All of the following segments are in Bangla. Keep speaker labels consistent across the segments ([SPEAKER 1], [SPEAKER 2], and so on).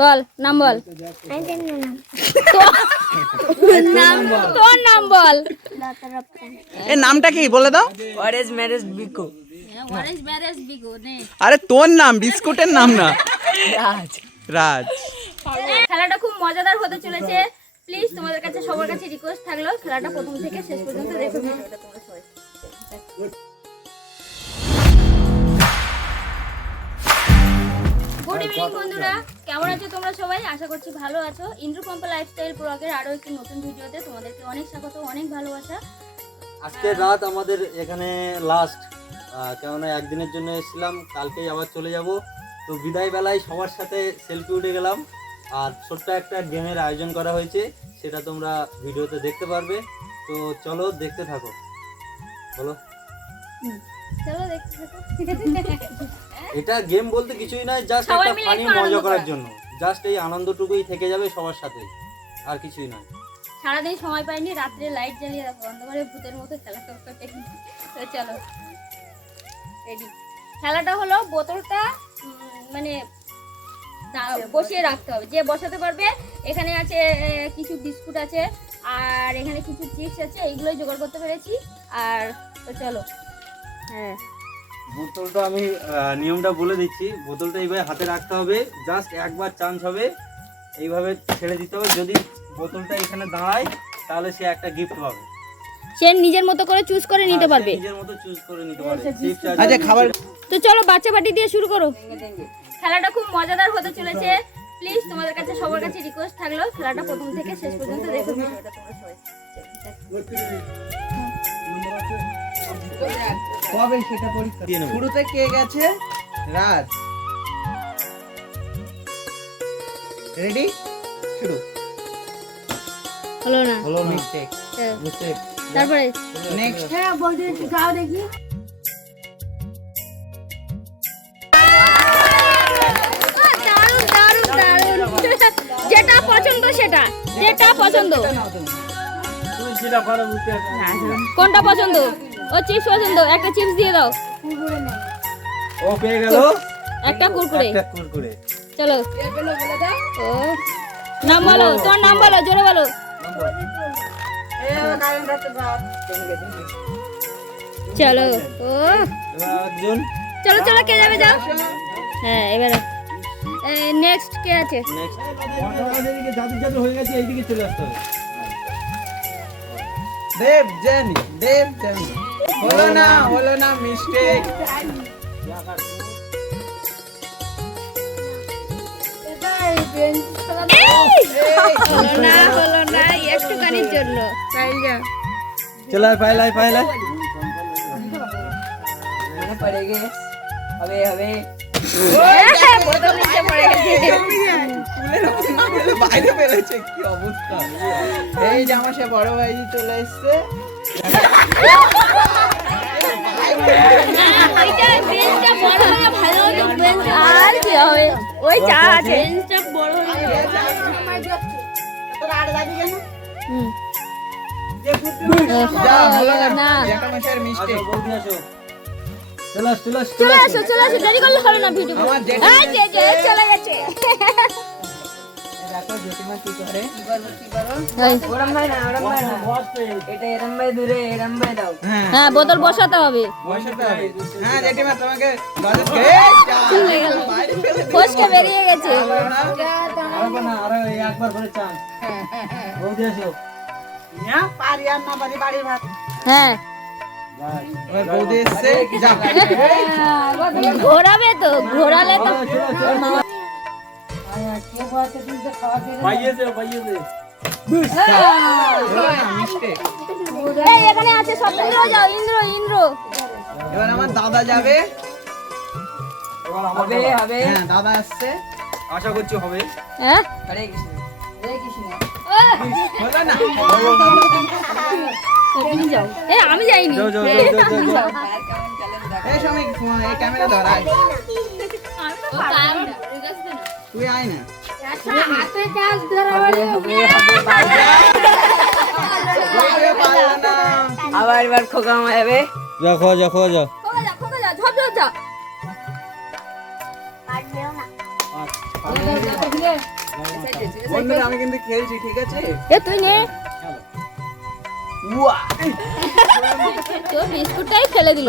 [SPEAKER 1] বল নাম বল। তোর নাম বল।
[SPEAKER 2] এ নামটা কি? বলে দাও।
[SPEAKER 3] অরেঞ্জ ম্যারেজ বিকো
[SPEAKER 2] আরে তোর নাম বিস্কুটের নাম না।
[SPEAKER 3] রাজ।
[SPEAKER 2] রাজ।
[SPEAKER 1] খেলাটা খুব মজাদার হতে চলেছে। প্লিজ তোমাদের কাছে সবার কাছে রিকোয়েস্ট থাকল। খেলাটা প্রথম থেকে শেষ পর্যন্ত দেখে। গুড ইভিনিং বন্ধুরা। কেমন আছো তোমরা সবাই? আশা করছি ভালো আছো। ইন্দ্রপম্পা লাইফস্টাইল ব্লগের আরও একটি নতুন ভিডিওতে তোমাদেরকে অনেক স্বাগত অনেক ভালোবাসা।
[SPEAKER 4] আজকের রাত আমাদের এখানে লাস্ট কেননা একদিনের জন্য এসেছিলাম কালকেই আবার চলে যাব। তো বিদায় বেলায় সবার সাথে সেলফি উঠে গেলাম। আর ছোট্ট একটা গেমের আয়োজন করা হয়েছে সেটা তোমরা ভিডিওতে দেখতে পারবে। তো চলো দেখতে থাকো। বলো।
[SPEAKER 1] চলো দেখতে থাকো।
[SPEAKER 4] এটা গেম বলতে কিছুই নয় জাস্ট একটা ফানি মজা করার জন্য। জাস্ট এই আনন্দটুকুই থেকে যাবে সবার সাথে আর কিছুই নয়।
[SPEAKER 1] সারাদিন সময় পাইনি রাত্রে লাইট জ্বালিয়ে রাখো অন্ধকারে ভূতের মতো খেলা করতে তো চলো রেডি খেলাটা হলো বোতলটা মানে বসিয়ে রাখতে হবে। যে বসাতে পারবে এখানে আছে কিছু বিস্কুট আছে আর এখানে কিছু চিপস আছে এইগুলোই জোগাড় করতে পেরেছি। আর তো চলো হ্যাঁ।
[SPEAKER 4] বোতলটা আমি নিয়মটা বলে দিচ্ছি। বোতলটা এইভাবে হাতে রাখতে হবে। জাস্ট একবার চান্স হবে এইভাবে ছেড়ে দিতে হবে। যদি বোতলটা এখানে দাঁড়ায় তাহলে সে একটা গিফট পাবে।
[SPEAKER 1] সে নিজের মতো করে চুজ করে নিতে
[SPEAKER 4] হ্যাঁ,
[SPEAKER 1] পারবে।
[SPEAKER 4] নিজের মতো চুজ করে নিতে পারবে।
[SPEAKER 2] আচ্ছা খাবার
[SPEAKER 1] তো চলো বাচ্চা পার্টি দিয়ে শুরু করো। খেলাটা খুব মজাদার হতে চলেছে। প্লিজ তোমাদের কাছে সবার কাছে রিকোয়েস্ট থাকল। খেলাটা প্রথম থেকে শেষ পর্যন্ত দেখো। ভিডিওটা তোমরা সবাই
[SPEAKER 2] কবে সেটা পরীক্ষা? শুরুতে কে গেছে? রাজ। রেডি শুরু।
[SPEAKER 1] হলো না।
[SPEAKER 4] হলো
[SPEAKER 2] মিস্টেক
[SPEAKER 1] হ্যাঁ, তারপরে?
[SPEAKER 2] নেক্সট
[SPEAKER 1] দারুণ দারুণ দারুণ। যেটা পছন্দ সেটা। যেটা পছন্দ। কোনটা পছন্দ? ও চিপস পছন্দ একটা চিপস দিয়ে দাও।
[SPEAKER 4] ও পেয়ে গেল।
[SPEAKER 1] একটা কুরকুরে।
[SPEAKER 4] একটা কুরকুরে।
[SPEAKER 1] চলো। ও। নাম বলো তোর নাম বলো জোরে বলো। চলো ও। চলো চলো কে যাবে যাও। হ্যাঁ এবারে। নেক্সট কে আছে?
[SPEAKER 4] নেক্সট। জাদু জাদু হয়ে গেছে এইদিকে চলে আসতে হবে
[SPEAKER 2] দেব জানি দেব জানি। হলো না হলো না মিস্টেক
[SPEAKER 1] হলো না হলো না একটুখানির জন্য। বোতল নিচে পড়ে গেছে।
[SPEAKER 2] বাইরে বেরোচ্ছে কি অবস্থা এই যে আমার সে বড় ভাই চলে এসছে।
[SPEAKER 1] আর কি হবে ওই চা আছে
[SPEAKER 4] চলে আস চলে আস
[SPEAKER 1] দেরি করলে হবে না ভিডিও চলে গেছে।
[SPEAKER 2] দেখো কি করে? হ্যাঁ।
[SPEAKER 1] হ্যাঁ বোতল বসাতে হবে।
[SPEAKER 2] হ্যাঁ।
[SPEAKER 1] ফসকে বেরিয়ে গেছে।
[SPEAKER 4] আরে না। আরে এই একবার করে চান। বৌদি আসো
[SPEAKER 1] হ্যাঁ।
[SPEAKER 2] এবার বৌদি এসছে যা
[SPEAKER 1] ঘোরাবে তো ঘোরালে তো এখানে আছে সব। ইন্দ্র যাও ইন্দ্র ইন্দ্র।
[SPEAKER 2] এবার আমার দাদা যাবে।
[SPEAKER 3] হবে হবে।
[SPEAKER 2] হ্যাঁ দাদা আসছে।
[SPEAKER 4] আশা করছি হবে।
[SPEAKER 1] হ্যাঁ?
[SPEAKER 3] হরে কৃষ্ণ। হরে কৃষ্ণ।
[SPEAKER 2] হলো না?
[SPEAKER 1] তুমি যাও। এ আমি যাইনি।
[SPEAKER 4] যাও যাও যাও
[SPEAKER 2] এই সময় এই ক্যামেরা ধরাই তুই আয় না। বৌদি পারল না
[SPEAKER 3] আবার এবার খোকা হবে
[SPEAKER 4] যা খাওয়া যা খাওয়া যা আচ্ছা
[SPEAKER 2] বন্ধুরা আমি কিন্তু খেলছি ঠিক আছে
[SPEAKER 1] এ তুই নে
[SPEAKER 2] উয়া
[SPEAKER 1] বিস্কুটটাই ফেলে দিল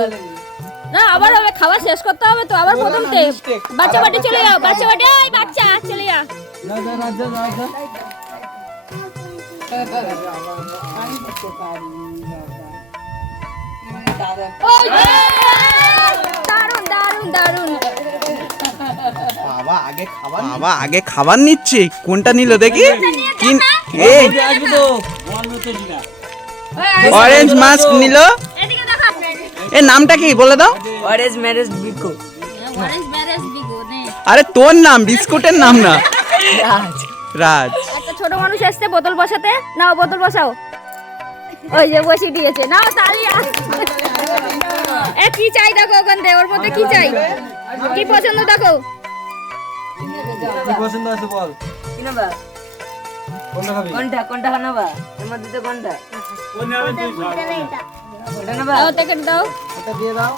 [SPEAKER 1] না আবার হবে খাওয়া শেষ করতে হবে তো আবার প্রথম বাচ্চা বাটি চলে যাও বাচ্চা বাটি দারুণ দারুণ দারুণ।
[SPEAKER 2] বাবা আগে খাবার বাবা নিচ্ছে। কোনটা নিল দেখি? অরেঞ্জ মাস্ক নিল। এর নামটা কি? বলে দাও।
[SPEAKER 3] অরেঞ্জ ম্যারেজ বিকো।
[SPEAKER 1] অরেঞ্জ ম্যারেজ নে
[SPEAKER 2] আরে তোর নাম বিস্কুটের নাম না। রাজ।
[SPEAKER 1] একটা ছোট মানুষ আসছে বোতল বসাতে। নাও বোতল বসাও। ওই যে বসিয়ে দিয়েছে। নাও তালিয়া এ কি চাই দেখো ওখান থেকে? ওর মধ্যে কি চাই? কি পছন্দ দেখো?
[SPEAKER 4] কি পছন্দ আছে বল।
[SPEAKER 3] কি নেবা
[SPEAKER 4] কোনটা খাবি?
[SPEAKER 3] কোনটা? কোনটা খানাবা এর মধ্যে তো কোনটা? ওটা নেবা
[SPEAKER 1] দাও প্যাকেট দাও।
[SPEAKER 2] ওটা দিয়ে দাও।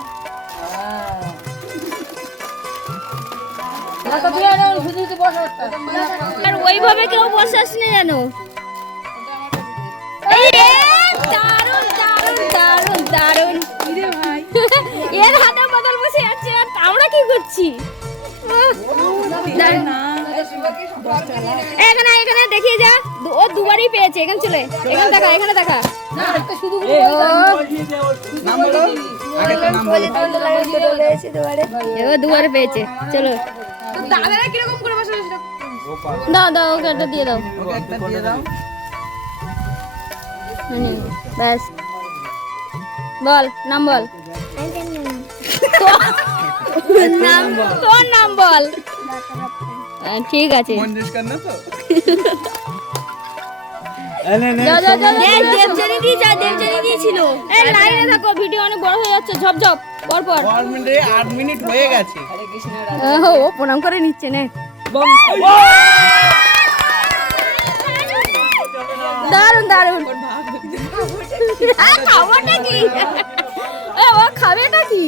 [SPEAKER 1] আর ওইভাবে কেউ বসে আসনি জানো এই রে, দারুণ দারুণ দারুণ দারুণ। এর হাতে বদল বসে আছে আর আমরা কি করছি? এখানে এখানে দেখিয়ে যা। ও দুবারই পেয়েছে এখানে চলে। এখানে দেখা এখানে দেখা। ও,
[SPEAKER 2] নাম বলো। আগে নাম বলো
[SPEAKER 1] ও দুবারে দাও দাও ওকে একটা দিয়ে দাও।
[SPEAKER 2] ওকে একটা দিয়ে দাও।
[SPEAKER 1] হুম, ব্যাস। বল নাম বল। তোর নাম তোর নাম বল। হ্যাঁ, ঠিক আছে।
[SPEAKER 2] মঞ্জুস করনা তো
[SPEAKER 1] ভিডিও অনেক বড় হয়ে যাচ্ছে। ঝপ ঝপ। পর পর
[SPEAKER 2] পর আট মিনিট হয়ে গেছে।
[SPEAKER 1] ও ও প্রণাম করে নিচ্ছে নে। দারুণ দারুণ খাওয়াটা কি? এ, ও খাবেটা কি?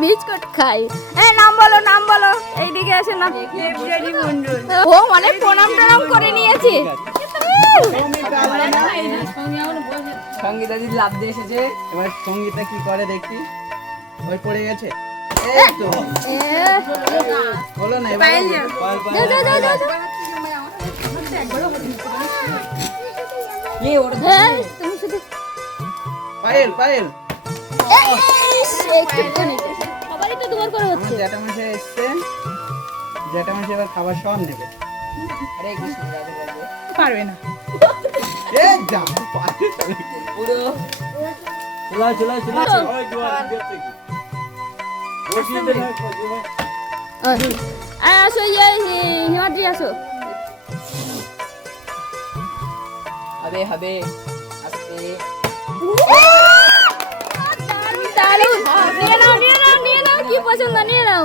[SPEAKER 1] বিস্কুট খাই। এ নাম বলো নাম বলো। এইদিকে আসে না। ও মানে প্রণাম টনাম করে নিয়েছে।
[SPEAKER 3] সঙ্গীতা দিদি লাভ দিয়ে এসেছে।
[SPEAKER 2] এবার সঙ্গীতা কি করে দেখি? ওই পড়ে গেছে? পায়েল পায়েল।
[SPEAKER 1] সবারই তো দুবার করে হচ্ছে
[SPEAKER 2] জ্যাঠা এসছে জ্যাঠা এবার খাবার সব নেবে
[SPEAKER 3] কৃষ্ণ
[SPEAKER 2] পারবে না। এ যা পারে
[SPEAKER 3] পুরো
[SPEAKER 4] চলা চলা
[SPEAKER 1] আসো ইয়ে হিমাদ্রি আসো
[SPEAKER 3] হবে হবে
[SPEAKER 1] নাও কি পছন্দ নিয়ে নাও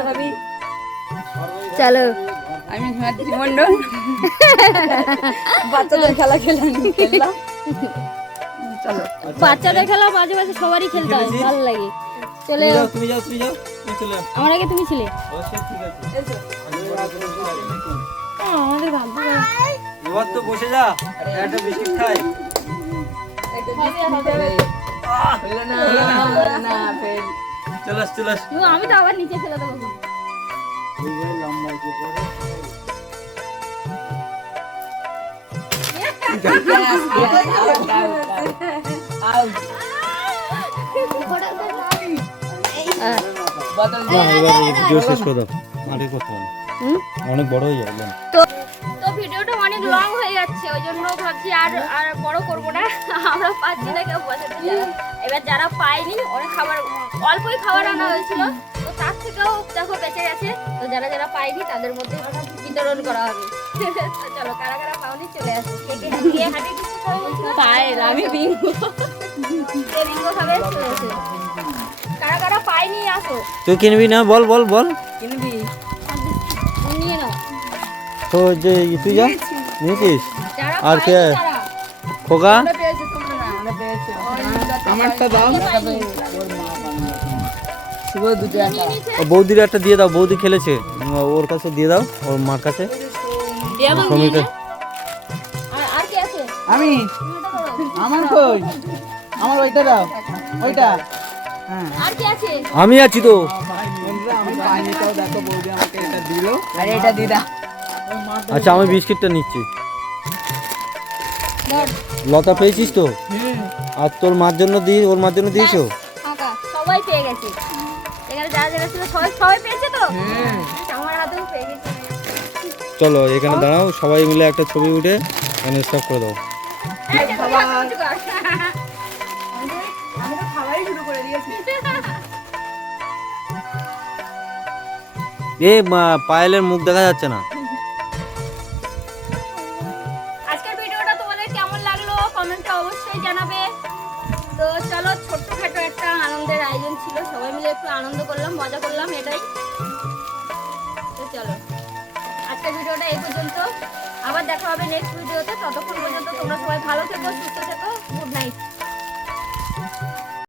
[SPEAKER 3] খাবি
[SPEAKER 1] চলো
[SPEAKER 3] আমি হিমাদ্রি মন্ডল বাচ্চাদের খেলা খেলাম চলো।
[SPEAKER 1] বাচ্চাদের খেলা মাঝে মাঝে সবারই খেলতে হয় ভালো লাগে। চলে
[SPEAKER 4] তুমি
[SPEAKER 1] যাও
[SPEAKER 4] তুমি যাও তুমি যাও
[SPEAKER 1] আমার আগে তুমি ছিলে?
[SPEAKER 4] অবশ্যই ঠিক আছে।
[SPEAKER 1] আমাদের ভাবতে
[SPEAKER 4] এবার তো বসে যা একটা বিস্কিট খাই। চলাস চলাস
[SPEAKER 1] আমি তো আবার নিচে ফেলে দেবো।
[SPEAKER 3] আউট
[SPEAKER 4] অনেক বড় হয়ে যাবে
[SPEAKER 1] তো ভিডিওটা অনেক লং হয়ে যাচ্ছে ওই জন্য ভাবছি আর আর বড় করব না আমরা পাচ্ছি না কেউ বসাতে এবার যারা পায়নি অনেক খাবার অল্পই খাবার আনা হয়েছিল তো তার থেকেও দেখো বেঁচে গেছে তো যারা যারা পায়নি তাদের মধ্যে বিতরণ করা হবে। চলো কারা কারা পাওনি চলে আসো কে কে কে হাতে কিছু পায়েল আমি বিঙ্গো। কে বিঙ্গো খাবে? চলে আসো। কারা কারা আসো।
[SPEAKER 4] তুই কিনবি না? বল বল বল।
[SPEAKER 3] কিনবি।
[SPEAKER 1] নিয়ে নাও।
[SPEAKER 4] তো যে তুই যা নিয়েছিস? আর কে? খোকা?
[SPEAKER 2] আমারটা দাও
[SPEAKER 4] ও বৌদির একটা দিয়ে দাও বৌদি খেলেছে। ওর কাছে দিয়ে দাও ওর মার কাছে।
[SPEAKER 2] আমি। আমার কই? আমার ওইটা দাও। ওইটা। হ্যাঁ।
[SPEAKER 1] আর কি আছে?
[SPEAKER 4] আমি আছি তো। আচ্ছা আমি বিস্কিটটা নিচ্ছি। লতা পেয়েছিস তো? আর তোর মার জন্য দিয়ে ওর মার জন্য দিয়েছ?
[SPEAKER 1] সবাই পেয়ে গেছে। এখানে যারা যারা ছিল সবাই সবাই পেয়েছে তো? আমার হাতেও পেয়ে গেছে।
[SPEAKER 4] চলো এখানে দাঁড়াও সবাই মিলে একটা ছবি উঠে এখানে স্টপ করে দাও। এ মা- পায়েলের মুখ দেখা যাচ্ছে না।
[SPEAKER 1] আজকের ভিডিওটা তোমাদের কেমন লাগল? কমেন্টে অবশ্যই জানাবে। তো চলো ছোট্টখাটো একটা আনন্দের আয়োজন ছিল। সবাই মিলে একটু আনন্দ করলাম মজা করলাম এটাই। ভিডিওটা এই পর্যন্ত। আবার দেখা হবে নেক্সট ভিডিওতে ততক্ষণ পর্যন্ত তোমরা সবাই ভালো থেকো, সুস্থ থেকো।